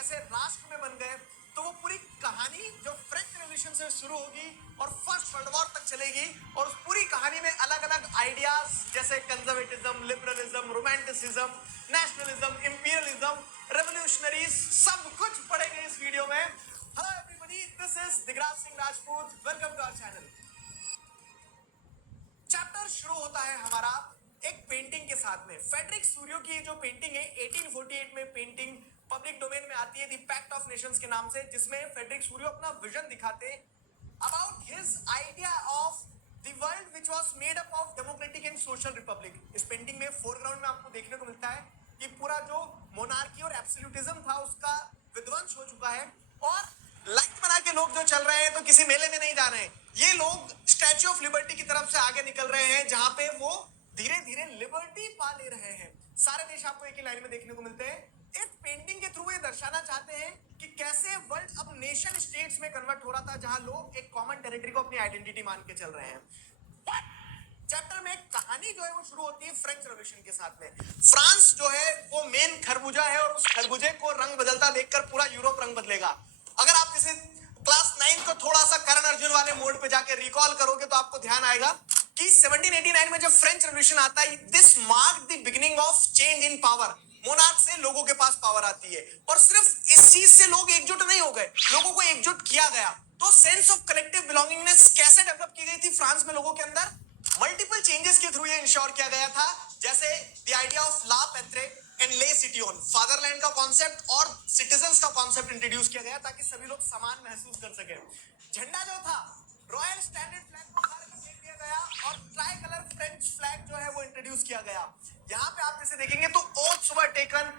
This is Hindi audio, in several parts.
कैसे राष्ट्र में बन गए, तो वो पूरी कहानी जो फ्रेंच रेवोल्यूशन से शुरू होगी और फर्स्ट वर्ल्ड वॉर तक चलेगी, और उस पूरी कहानी में अलग अलग आइडियाज जैसे conservatism, liberalism, romanticism, nationalism, imperialism, revolutionaries, सब कुछ पढ़ेंगे इस वीडियो में। Hello everybody, this is Digraj Singh Rajput, welcome to our channel. Chapter शुरू होता है हमारा एक पेंटिंग के साथ में। फ्रेडरिक सूरियो की जो पेंटिंग है 1848 में पेंटिंग पब्लिक डोमेन में आती है, द पैक्ट ऑफ नेशंस के नाम से, जिसमें फ्रेडरिक सूरियो अपना विजन दिखाते about his idea of the world which was made up of democratic and social Republic. इस पेंटिंग में फोरग्राउंड में आपको देखने को मिलता है कि पूरा जो मोनार्की और एब्सोल्यूटिज्म था उसका विध्वंस हो चुका है, और लाइन बना के लोग जो चल रहे हैं तो किसी मेले में नहीं जा रहे हैं, ये लोग स्टैच्यू ऑफ लिबर्टी की तरफ से आगे निकल रहे हैं, जहां पे वो धीरे धीरे लिबर्टी पा ले रहे हैं। सारे देश आपको एक ही लाइन में देखने को मिलते हैं। इस पेंटिंग के थ्रू ये दर्शाना चाहते हैं कि कैसे वर्ल्ड अब नेशन स्टेट्स में कन्वर्ट हो रहा था, जहां लोग एक कॉमन टेरिटरी को अपनी आइडेंटिटी मान के चल रहे हैं। चैप्टर में कहानी जो है वो शुरू होती है फ्रेंच रेवोल्यूशन के साथ में। फ्रांस जो है वो मेन खरबूजा है, और उस खरबूजे को रंग बदलता देखकर पूरा यूरोप रंग बदलेगा। अगर आप जैसे क्लास 9 को थोड़ा सा करण अर्जुन वाले मोड पे जाके रिकॉल करोगे तो आपको ध्यान आएगा कि 1789 में जब फ्रेंच रेवोल्यूशन आता है, this mark the beginning of change in power. Monarch से लोगों के पास पावर आती है, और सिर्फ इस चीज से लोग एकजुट नहीं हो गए, लोगों को एकजुट किया गया। तो सेंस ऑफ कलेक्टिव बिलोंगिंगनेस कैसे डेवलप की गई थी फ्रांस में लोगों के अंदर? मल्टीपल चेंजेस के थ्रू ये इंश्योर किया गया था, जैसे द आइडिया ऑफ ला पैत्रे एंड ले सिटियोन, फादरलैंड का कॉन्सेप्ट और सिटीजंस का कॉन्सेप्ट इंट्रोड्यूस किया गया ताकि सभी लोग समान महसूस कर सके। झंडा जो था रॉयल स्टैंडर्ड फ्लैग को बाहर फेंक दिया गया, और ट्राई कलर फ्रेंच फ्लैग जो है वो इंट्रोड्यूस किया गया। यहाँ पे आप जैसे देखेंगे तो oaths were taken,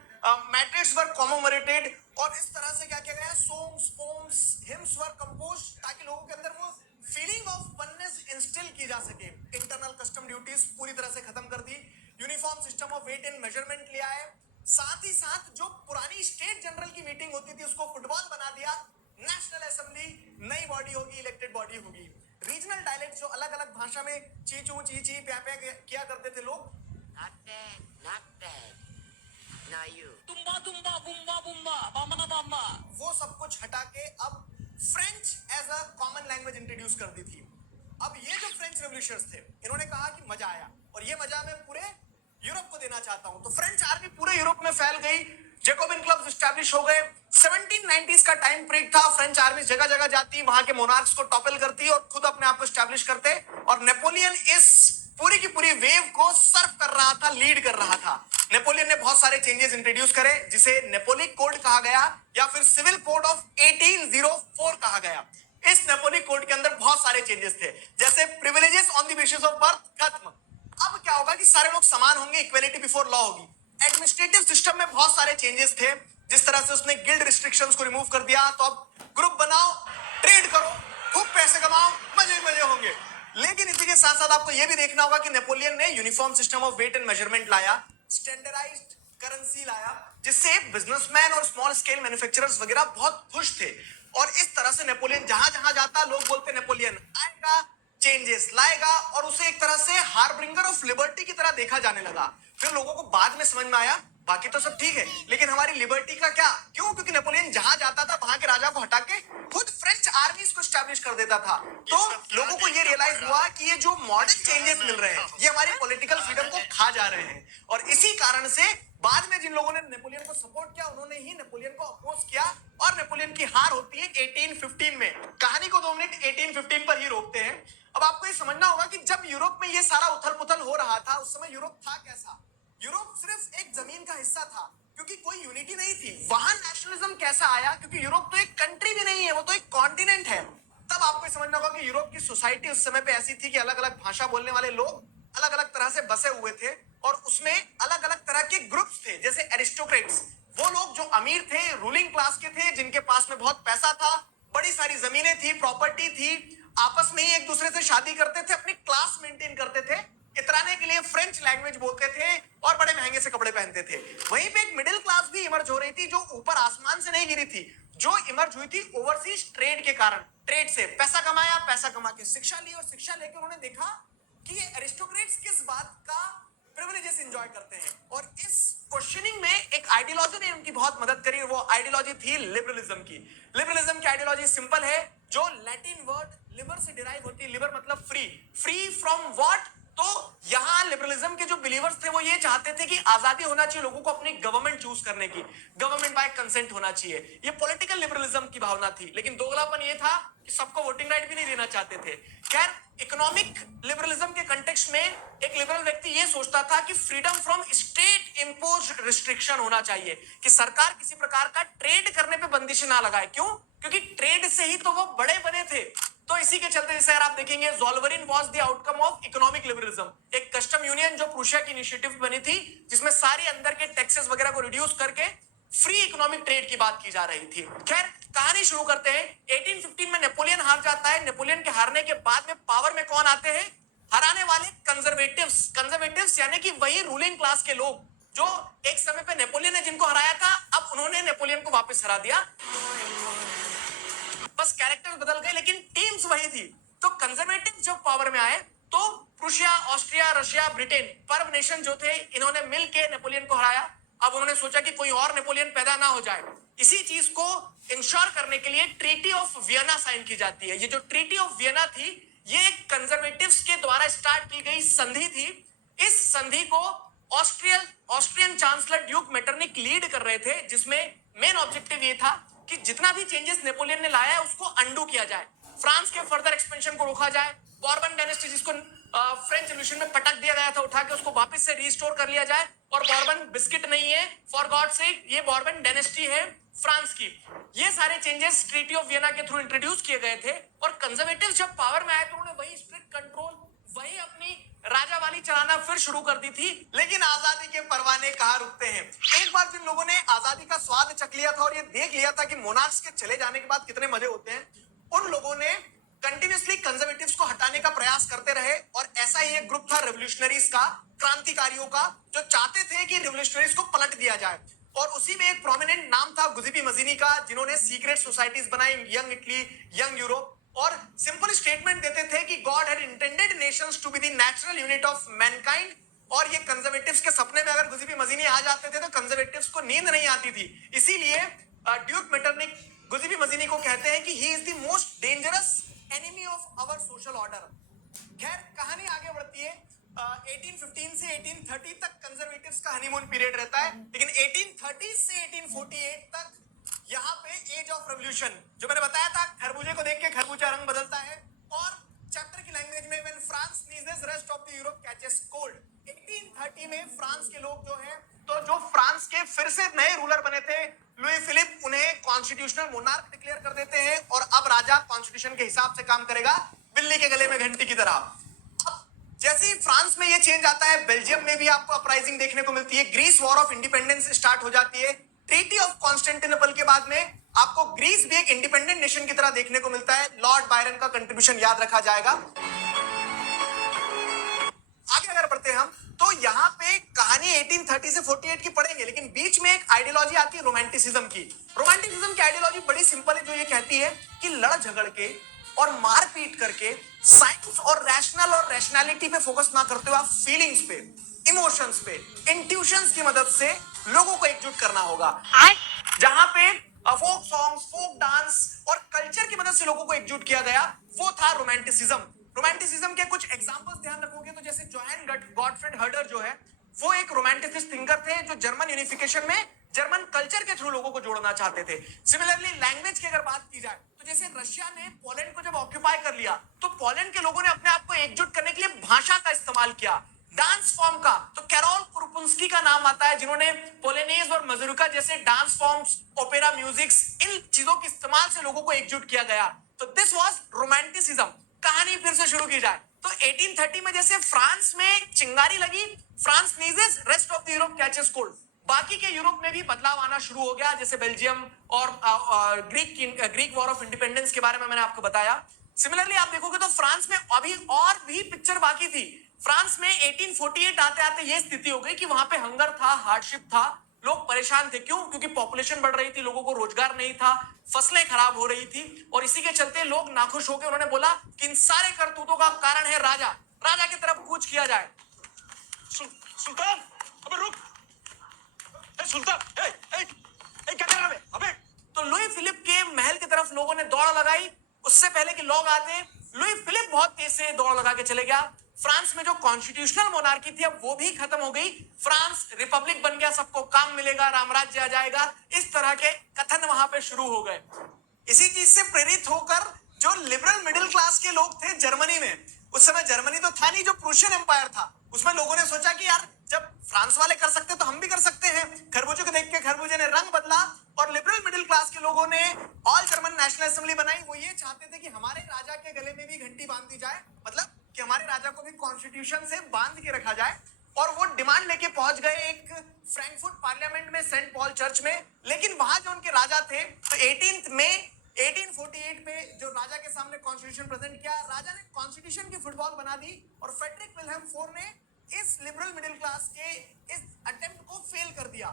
matrix were commemorated, और इस तरह से क्या किया गया, सॉन्ग्स, पोम्स, हिम्स वर कंपोज, ताकि लोगों के अंदर वो फीलिंग ऑफ वननेस इंस्टिल की जा सके। इंटरनल कस्टम ड्यूटीज पूरी तरह से खत्म कर दी, uniform system of weight and measurement लिया है, साथ ही साथ जो पुरानी स्टेट जनरल की मीटिंग होती थी उसको फुटबॉल बना दिया, नेशनल असेंबली नई बॉडी होगी, इलेक्टेड बॉडी होगी। रीजनल डायलेक्ट जो अलग अलग भाषा में चीचू चीची प्या प्या किया करते थे लोग, Not bad. Now you. तुम्बा तुम्बा बुम्बा बुम्बा बामा बामा, वो सब कुछ हटा के अब French as a common language introduce कर दी थी। अब ये जो फ्रेंच रेवोल्यूशनर्स थे, इन्होंने कहा कि मजा आया, और ये मजा मैं पूरे यूरोप को देना चाहता हूं। तो फ्रेंच आर्मी पूरे यूरोप में फैल गई, जैकोबिन क्लब्स एस्टैब्लिश हो गए। 1790s का टाइम पीरियड था, फ्रेंच आर्मी जगह जगह जाती, वहां के मोनार्क्स को टॉपल करती और खुद अपने आप को एस्टैब्लिश करते, और नेपोलियन इस पूरी की पूरी वेव को सर्व कर रहा था, लीड कर रहा था। नेपोलियन ने बहुत सारे चेंजेस इंट्रोड्यूस करे, जिसे नेपोलिक कोड कहा गया, या फिर सिविल कोड ऑफ 1804 कहा गया। इस नेपोलिक कोड के अंदर बहुत सारे चेंजेस थे, जैसे privileges on the basis of birth खत्म। अब क्या होगा कि सारे लोग समान होंगे, इक्वेलिटी बिफोर लॉ होगी। एडमिनिस्ट्रेटिव सिस्टम में बहुत सारे चेंजेस थे, जिस तरह से उसने गिल्ड रिस्ट्रिक्शंस को रिमूव कर दिया, तो अब ग्रुप बनाओ, ट्रेड करो, खूब पैसे कमाओ, मजे मजे होंगे। लेकिन इसी के साथ साथ आपको यह भी देखना होगा कि नेपोलियन ने uniform system of weight and measurement लाया, स्टैंडर्डाइज्ड करेंसी लाया, जिससे बिजनेसमैन और स्मॉल स्केल मैन्युफैक्चरर्स वगैरह बहुत खुश थे। और इस तरह से नेपोलियन जहां जहां जाता, लोग बोलते नेपोलियन आएगा, चेंजेस लाएगा, और उसे एक तरह से हार्बिंगर ऑफ लिबर्टी की तरह देखा जाने लगा। फिर लोगों को बाद में समझ में आया बाकी तो सब ठीक है, लेकिन हमारी लिबर्टी का क्या? क्यों? क्योंकि नेपोलियन जहां जाता था वहां के राजा को हटा के खुद फ्रेंच आर्मीज को एस्टैब्लिश कर देता था। तो लोगों को ये रियलाइज हुआ कि ये जो मॉडर्न चेंजेस मिल रहे हैं ये हमारी पॉलिटिकल फ्रीडम को खा जा रहे हैं, और इसी कारण से बाद में जिन लोगों ने नेपोलियन को सपोर्ट किया उन्होंने ही नेपोलियन को अपोज किया, और नेपोलियन की हार होती है 1815 में। कहानी को 2 मिनट 1815 पर ही रोकते हैं। अब आपको ये समझना होगा कि जब यूरोप में ये सारा उथल पुथल हो रहा था, उस समय यूरोप था कैसा? यूरोप सिर्फ एक जमीन का हिस्सा था, क्योंकि कोई यूनिटी नहीं थी। वहां नेशनलिज्म कैसा आया? क्योंकि यूरोप तो एक कंट्री भी नहीं है, वो तो एक कॉन्टिनेंट है। तब आपको समझना होगा कि यूरोप की सोसाइटी उस समय पे ऐसी थी कि अलग अलग भाषा बोलने वाले लोग अलग अलग तरह से बसे हुए थे, और उसमें अलग अलग तरह के ग्रुप्स थे, जैसे एरिस्टोक्रेट्स, वो लोग जो अमीर थे, रूलिंग क्लास के थे, जिनके पास में बहुत पैसा था, बड़ी सारी जमीनें थी, प्रॉपर्टी थी, आपस में ही एक दूसरे से शादी करते थे, अपनी क्लास मेंटेन करते थे, इतराने के लिए फ्रेंच लैंग्वेज बोलते थे, और बड़े महंगे से कपड़े पहनते थे। वहीं पे एक मिडिल क्लास भी इमर्ज हो रही थी, जो ऊपर आसमान से नहीं गिरी थी, जो इमर्ज हुई थी ओवरसीज ट्रेड के कारण। ट्रेड से पैसा कमाया, पैसा कमा के शिक्षा ली, और शिक्षा लेकर उन्होंने देखा कि ये एरिस्टोक्रेट्स किस बात का प्रिविलेजेस एंजॉय करते हैं। और इस क्वेश्चनिंग में एक आइडियोलॉजी ने उनकी बहुत मदद करी, वो आइडियोलॉजी थी लिबरलिज्म की। लिबरलिज्म की आइडियोलॉजी सिंपल है, जो लैटिन वर्ड लिबर से डिराइव होती है, लिबर मतलब फ्री, फ्री फ्रॉम व्हाट। तो यहां लिबरलिज्म के जो बिलीवर्स थे वो ये चाहते थे कि आजादी होना चाहिए लोगों को अपनी गवर्नमेंट चूज करने की, गवर्नमेंट बाय कंसेंट होना चाहिए। ये पॉलिटिकल लिबरलिज्म की भावना थी, लेकिन दोगलापन ये था कि सबको वोटिंग राइट भी नहीं देना चाहते थे। खैर, इकोनॉमिक लिबरलिज्म के कंटेक्स्ट में एक लिबरल व्यक्ति ये सोचता था कि freedom from state imposed restriction होना चाहिए, कि सरकार किसी प्रकार का ट्रेड करने पे बंदिश ना लगाए। क्यों? क्योंकि ट्रेड से ही तो वो बड़े बने थे। तो इसी के चलते जैसे अगर आप देखेंगे, ज़ोल्वरिन was the outcome of economic liberalism, एक कस्टम यूनियन जो प्रूशिया की इनिशिएटिव बनी थी, जिसमें सारी अंदर के टैक्सेस वगैरह को रिड्यूस करके फ्री इकोनॉमिक ट्रेड की बात की जा रही थी। खैर, कहानी शुरू करते हैं। 1815 में नेपोलियन हार जाता है। नेपोलियन के हारने के बाद में पावर में कौन आते हैं? हराने वाले कंजर्वेटिव्स। कंजर्वेटिव्स यानी कि वही रूलिंग क्लास के लोग जो एक समय पे नेपोलियन ने जिनको हराया था, अब उन्होंने नेपोलियन को वापस हरा दिया। बस कैरेक्टर्स बदल गए, लेकिन टीम्स वही थी। तो कंजर्वेटिव जब पावर में आए तो प्रूशिया, ऑस्ट्रिया, रशिया, ब्रिटेन, पर्व नेशन जो थे, इन्होंने मिलकर नेपोलियन को हराया। अब उन्होंने सोचा कि कोई और नेपोलियन पैदा ना हो जाए। इसी चीज को इंश्योर करने के लिए ट्रीटी ऑफ वियना साइन की जाती है। ये जो ट्रीटी ऑफ वियना थी, ये कंजर्वेटिव्स के द्वारा स्टार्ट की गई संधि थी। इस संधि को Austrian chancellor Duke Metternich lead कर रहे थे, जिसमें मेन ऑब्जेक्टिव ये था कि जितना भी चेंजेस नेपोलियन ने लाया है उसको अंडू किया जाए, फ्रांस के फर्दर एक्सपेंशन को रोका जाए, बॉर्बन डायनेस्टी जिसको फ्रेंच रेवोल्यूशन में पटक दिया गया था उठा के, उसको वापस से रिस्टोर कर लिया जाए। और बॉर्बन बिस्किट नहीं है, फॉर गॉड सेक, ये बॉर्बन डायनेस्टी है फ्रांस की। ये सारे चेंजेस ट्रीटी ऑफ वियना के थ्रू इंट्रोड्यूस किए गए थे। और कंजर्वेटिव जब पावर में आए तो उन्होंने वही स्ट्रिक्ट कंट्रोल, वही अपनी राजा वाली चलाना फिर शुरू कर दी थी। लेकिन आजादी के परवाने कहां रुकते हैं। एक बार जिन लोगों ने आजादी का स्वाद चख लिया था और ये देख लिया था कि मोनार्क्स के चले जाने के बाद कितने मजे होते हैं, उन लोगों ने कंटिन्यूअसली कंजर्वेटिव्स को हटाने का प्रयास करते रहे। और ऐसा ही एक ग्रुप था रेवोल्यूशनरीज का, क्रांतिकारियों का, जो चाहते थे कि रेवोल्यूशनरीज को पलट दिया जाए। और उसी में एक प्रोमिनेंट नाम था गुजिबी मजीनी का, जिन्होंने सीक्रेट सोसाइटीज बनाई, यंग इटली, यंग यूरोप, और सिंपल स्टेटमेंट देते थे कि God had intended nations to be the natural unit of mankind. और ये कंजर्वेटिव्स के सपने में अगर गुजिबी मजीनी आ जाते थे तो कंजर्वेटिव्स को नींद नहीं आती थी। इसीलिए ड्यूक मेटरनिक गुजिबी मजीनी को कहते हैं कि he is the most dangerous enemy of our social order. खैर, कहानी आगे बढ़ती है। 1815 से 1830 तक कंजर्वेटिव्स का हनीमून पीरियड रहता है, लेकिन 1830 से 1848 तक यहाँ पे एज ऑफ रेवोल्यूशन, जो मैंने बताया था, खरबूजे को देख के खरबूजा रंग बदलता है। और चैप्टर की लैंग्वेज में when France sneezes rest of the Europe catches cold. 1830 में फ्रांस के लोग जो है, तो जो फ्रांस के फिर से नए रूलर बने थे लुई फिलिप, उन्हें कॉन्स्टिट्यूशनल मोनार्क डिक्लेयर कर देते हैं। और अब राजा कॉन्स्टिट्यूशन के हिसाब से काम करेगा, बिल्ली के गले में घंटी की तरह। जैसे ही फ्रांस में ये चेंज आता है, बेल्जियम में भी आपको अपराइजिंग देखने को मिलती है। Greece war of independence start हो जाती है। ट्रीटी ऑफ कॉन्स्टेंटिनोपल के बाद में आपको ग्रीस भी एक इंडिपेंडेंट नेशन की तरह देखने को मिलता है। लॉर्ड बायरन का कंट्रीब्यूशन याद रखा जाएगा। आगे अगर बढ़ते हैं हम, तो यहाँ पे कहानी 1830 से 48 की पढ़ेंगे, लेकिन बीच में एक आइडियोलॉजी आती है रोमांटिसिज्म की। रोमांटिसिज्म की आइडियोलॉजी बड़ी सिंपल है, जो ये कहती है कि लड़ झगड़ के और मारपीट करके साइंस और रैशनल और रैशनैलिटी पे फोकस ना करते हुए आप फीलिंग्स पे, इमोशंस पे, इंट्यूशंस की मदद से लोगों को एकजुट करना होगा। जहां पे फोक सॉन्ग्स, फोक डांस और कल्चर की मदद से लोगों को एकजुट किया गया, वो था रोमांटिसिज्म। रोमांटिसिज्म के कुछ एग्जांपल्स ध्यान रखोगे तो जैसे जोहान गॉटफ्रेड हर्डर जो है, वो एक रोमांटिसिस्ट थिंकर थे, जो जर्मन यूनिफिकेशन में जर्मन कल्चर के थ्रू लोगों को जोड़ना चाहते थे। सिमिलरली लैंग्वेज की अगर बात की जाए तो जैसे रशिया ने पोलैंड को जब ऑक्यूपाई कर लिया, तो पोलैंड के लोगों ने अपने आप को एकजुट करने के लिए भाषा का इस्तेमाल किया, डांस फॉर्म का। तो कैरोल कुरुपुंस्की का नाम आता है, जिन्होंने पोलेनेज और मजूरिका जैसे डांस फॉर्म्स, ओपेरा म्यूजिक्स, इन चीजों के इस्तेमाल से लोगों को एकजुट किया गया। तो दिस वाज रोमांटिसिज्म। कहानी फिर से शुरू की जाए तो 1830 में जैसे फ्रांस में चिंगारी लगी, France sneezes, rest of the Europe catches cold. बाकी के यूरोप में भी बदलाव आना शुरू हो गया, जैसे बेल्जियम और ग्रीक वॉर ऑफ इंडिपेंडेंस के बारे में मैंने आपको बताया। सिमिलरली आप देखोगे तो फ्रांस में अभी और भी पिक्चर बाकी थी। फ्रांस में 1848 आते आते ये स्थिति हो गई कि वहां पे हंगर था, हार्डशिप था, लोग परेशान थे। क्यों? क्योंकि पॉपुलेशन बढ़ रही थी, लोगों को रोजगार नहीं था, फसलें खराब हो रही थी, और इसी के चलते लोग नाखुश हो गए। उन्होंने बोला कि इन सारे करतूतों का कारण है राजा, राजा की तरफ कूच किया जाए। सुल्तान अबे रुक ए सुल्तान क्या कर रहा है अबे तो लुई फिलिप के महल की तरफ लोगों ने दौड़ लगाई। उससे पहले कि लोग आते, लुई फिलिप बहुत तेज से दौड़ लगा के चले गया। फ्रांस में जो कॉन्स्टिट्यूशनल मोनार्की थी अब वो भी खत्म हो गई। फ्रांस रिपब्लिक बन गया, सबको काम मिलेगा, रामराज्य आ जाएगा, इस तरह के कथन वहां पे शुरू हो गए। इसी चीज से प्रेरित होकर जो लिबरल मिडिल क्लास के लोग थे जर्मनी में, उस समय जर्मनी तो था नहीं, जो प्रूशियन एम्पायर था, उसमें लोगों ने सोचा कि यार जब फ्रांस वाले कर सकते तो हम भी कर सकते हैं। खरबूजे को देख के खरबूजे ने रंग बदला और लिबरल मिडिल क्लास के लोगों ने ऑल जर्मन नेशनल असेंबली बनाई। वो ये चाहते थे कि हमारे राजा के गले में भी घंटी बांध दी जाए, मतलब कि हमारे राजा को भी कॉन्स्टिट्यूशन से बांध के रखा जाए। और वो डिमांड लेके पहुंच गए एक फ्रैंकफर्ट पार्लियामेंट में, सेंट पॉल चर्च में। लेकिन वहां जो उनके राजा थे, तो 18 मई 1848 पे जो राजा के सामने कॉन्स्टिट्यूशन प्रेजेंट किया, राजा ने कॉन्स्टिट्यूशन की फुटबॉल बना दी और फ्रेडरिक विल्हेम IV ने इस लिबरल मिडिल क्लास के इस अटेम्प्ट को फेल कर दिया।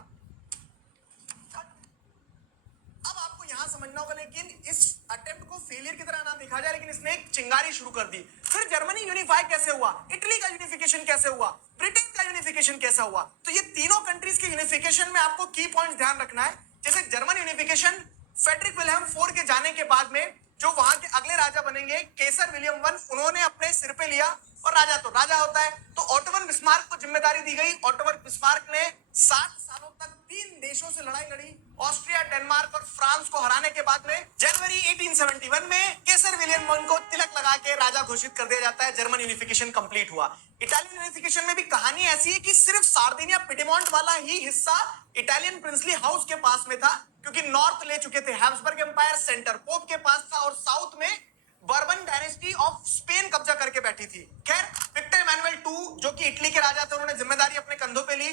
अब आपको यहां समझना होगा, लेकिन इस अटेम्प्ट को फेलियर की तरह ना देखा जाए, लेकिन इसने एक चिंगारी शुरू कर दी। फिर जर्मनी यूनिफाई कैसे हुआ, इटली का यूनिफिकेशन कैसे हुआ, ब्रिटेन का यूनिफिकेशन कैसा हुआ। तो ये तीनों कंट्रीज के यूनिफिकेशन में आपको की पॉइंट्स ध्यान रखना है। जैसे German unification, Frederick Wilhelm IV के जाने के बाद में जो वहां के अगले राजा बनेंगे केसर विलियम I, उन्होंने अपने सिर पे लिया, और राजा तो राजा होता है। तो ऑटो वन बिस्मार्क को जिम्मेदारी दी गई। ऑटो वन बिस्मार्क ने 60 सालों तक 3 देशों से लड़ाई लड़ी, ऑस्ट्रिया, डेनमार्क और फ्रांस को हराने के बाद में जनवरी 1871 में केसर विलियम I को तिलक लगा के राजा घोषित कर दिया जाता है। जर्मन यूनिफिकेशन कंप्लीट हुआ। इटालियन यूनिफिकेशन में भी कहानी ऐसी है कि सिर्फ सार्डिनिया पिडमोंट वाला ही हिस्सा इटालियन प्रिंसली हाउस के पास में था, क्योंकि नॉर्थ ले चुके थे हैब्सबर्ग एम्पायर, सेंटर पोप के पास था, और साउथ में बर्बन डायनेस्टी ऑफ स्पेन कब्जा करके बैठी थी। खैर, विक्टर इमैनुअल II जो कि इटली के राजा थे, उन्होंने जिम्मेदारी अपने कंधों पे ली।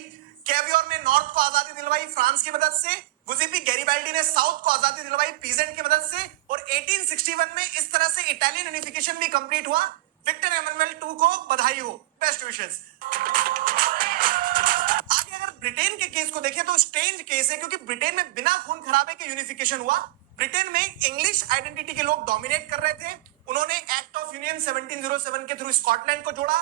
कैवियोर ने नॉर्थ को आजादी दिलवाई फ्रांस की मदद से, गुजिपी गैरिबाल्डी ने साउथ को आजादी दिलवाई पीजेंट की मदद से, और 1861 में इस तरह से इटालियन यूनिफिकेशन भी कंप्लीट हुआ। विक्टर इमैनुअल II को बधाई हो, बेस्ट विशेस। आगे अगर ब्रिटेन के केस को देखें तो स्ट्रेंज केस है, क्योंकि ब्रिटेन में बिना खून खराबे के यूनिफिकेशन हुआ। ब्रिटेन में इंग्लिश आइडेंटिटी के लोग डोमिनेट कर रहे थे। उन्होंने एक्ट ऑफ यूनियन 1707 के थ्रू स्कॉटलैंड को जोड़ा।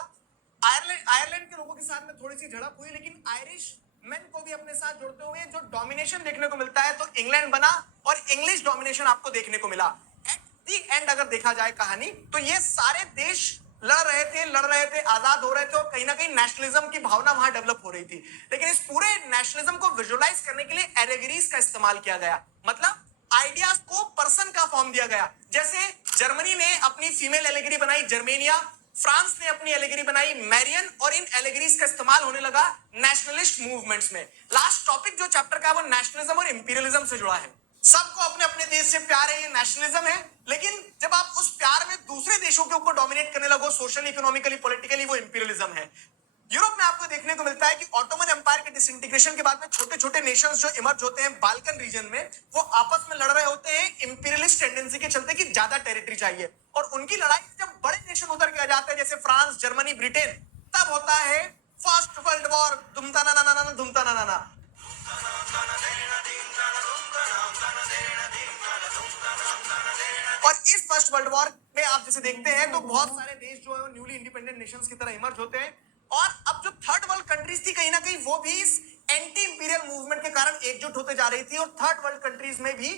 आयरलैंड के लोगों के साथ में थोड़ी सी झड़प हुई, लेकिन आयरिश मैन को भी अपने साथ जोड़ते हुए जो डोमिनेशन देखने को मिलता है, तो इंग्लैंड बना और इंग्लिश डोमिनेशन आपको देखने को मिला। एट दी एंड अगर देखा जाए कहानी, तो ये सारे देश लड़ रहे थे, आजाद हो रहे थे, और कहीं ना कहीं नेशनलिज्म की भावना वहां डेवलप हो रही थी। लेकिन इस पूरे नेशनलिज्म को विजुअलाइज करने के लिए एलेगरीज का इस्तेमाल किया गया, मतलब आइडियाज को पर्सन का फॉर्म दिया गया। जैसे जर्मनी ने अपनी फीमेल एलेगरी बनाई जर्मेनिया, फ्रांस ने अपनी एलेगरी बनाई मैरियन, और इन एलेगरीज का इस्तेमाल होने लगा नेशनलिस्ट मूवमेंट्स में। लास्ट टॉपिक जो चैप्टर का है वो नेशनलिज्म और इंपीरियलिज्म से जुड़ा है। सबको अपने अपने देश से प्यार है, ये नेशनलिज्म है। लेकिन जब आप उस प्यार में दूसरे देशों के ऊपर डोमिनेट करने लगो, सोशली, इकोनॉमिकली, पॉलिटिकली, वो इंपीरियलिज्म है। यूरोप में आपको देखने को मिलता है कि ऑटोमन एम्पायर के डिसइंटीग्रेशन के बाद में छोटे छोटे नेशंस जो इमर्ज होते हैं बाल्कन रीजन में, वो आपस में लड़ रहे होते हैं इंपीरियलिस्ट टेंडेंसी के चलते कि ज्यादा टेरिटरी चाहिए। और उनकी लड़ाई जब बड़े नेशन उतर के आ जाते हैं, जैसे फ्रांस, जर्मनी, ब्रिटेन, तब होता है फर्स्ट वर्ल्ड वॉर। धुमता ना ना ना ना, धुमता ना ना ना। और इस फर्स्ट वर्ल्ड वॉर में आप जैसे देखते हैं तो बहुत सारे देश जो है वो न्यूली इंडिपेंडेंट नेशंस की तरह इमर्ज होते हैं। और अब जो थर्ड वर्ल्ड कंट्रीज थी, कहीं ना कहीं वो भी इस एंटी इंपीरियल मूवमेंट के कारण एकजुट होते जा रही थी, और थर्ड वर्ल्ड कंट्रीज में भी